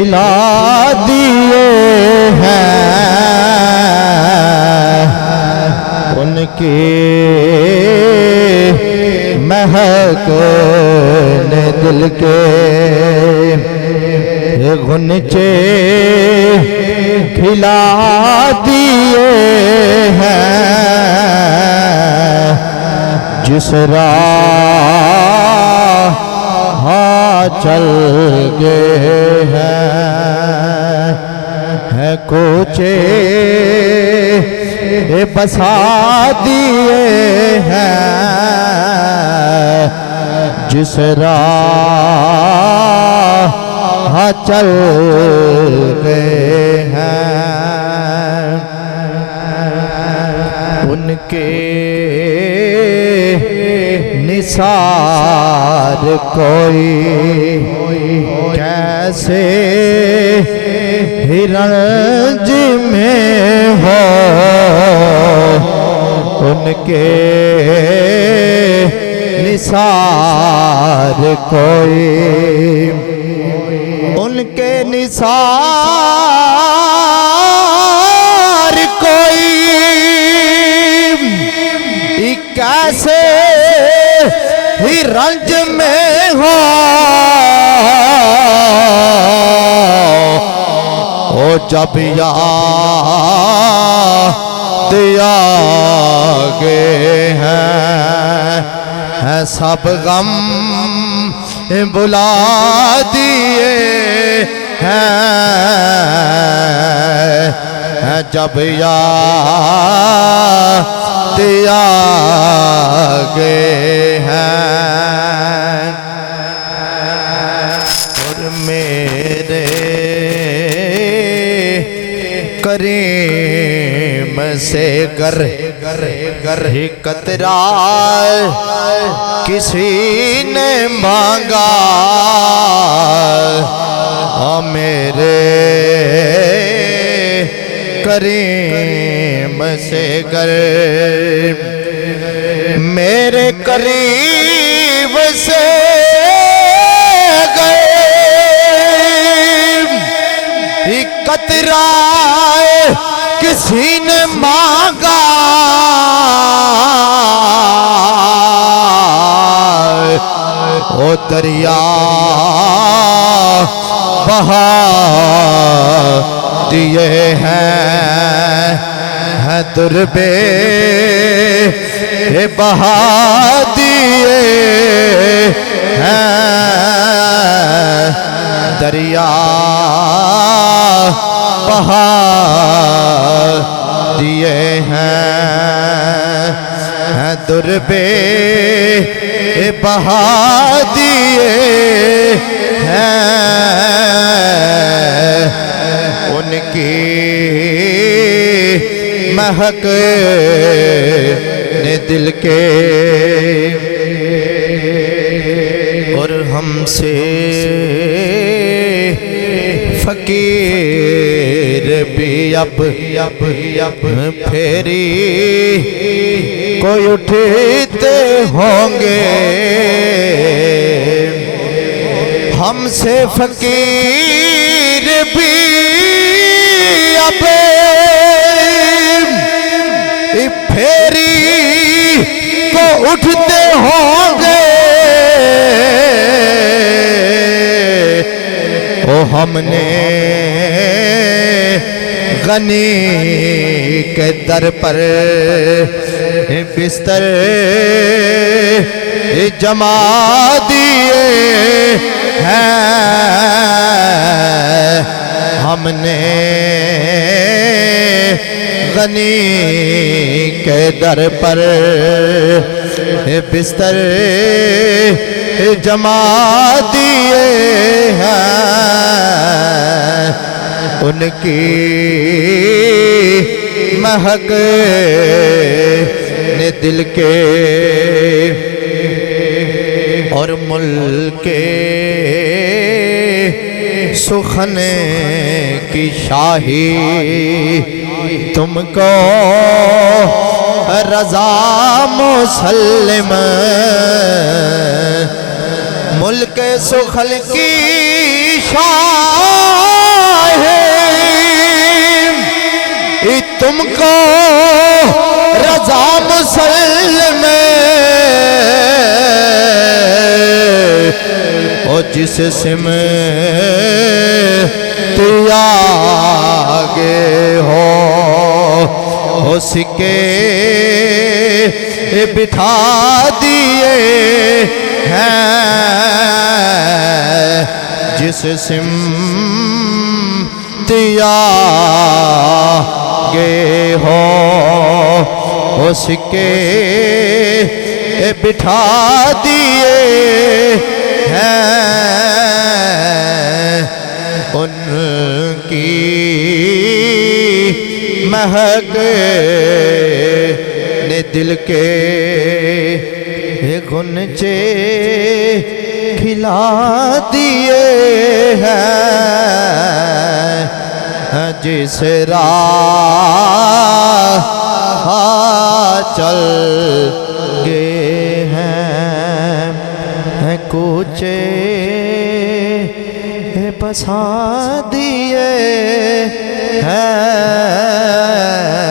खिला दिए हैं उनकी महक ने दिल के गुनचे खिला दिए हैं जिस राह चल गए हैं कोचे बसा दिए हैं जिस राह चल गए हैं उनके निसार कोई कैसे हिरंज में हो उनके निसार कोई उनके निसार कोई कैसे ही रंज में हो ओ जब याद आगे हैं सब गम बुला दिए हैं जब याद आगे हैं और मेरे करीम से गर कतरा किसी ने मांगा मेरे करीम से गर मेरे करीब से गए कतराए किसी ने मांगा ओ दरिया बहा दिए हैं दुर्बे बहा दिए हैं दरिया बहा दिए हैं दुर्बे बहा दिए हैं उनकी महक ने दिल के और हमसे फकीर भी अब फेरी कोई उठते होंगे हमसे फकीर भी अब फेरी को उठते होंगे ओ हमने गनी के दर पर बिस्तर जमा दिए हैं हमने गनी के दर पर बिस्तर जमा दिए हैं उनकी महक ने दिल के और मुल्के सुखने की शाही तुमको रज़ा मुसल्लिम मुल्क सुखल की शाही को रजा मुसल्लम और जिस सिम त्यागे हो उसके बिठा दिए हैं जिस सिम त्यागे हो उसके बिठा दिए हैं उनकी महक ने दिल के गुनचे खिला दिए हैं जिस राह चल गए हैं कूचे बसा दिए हैं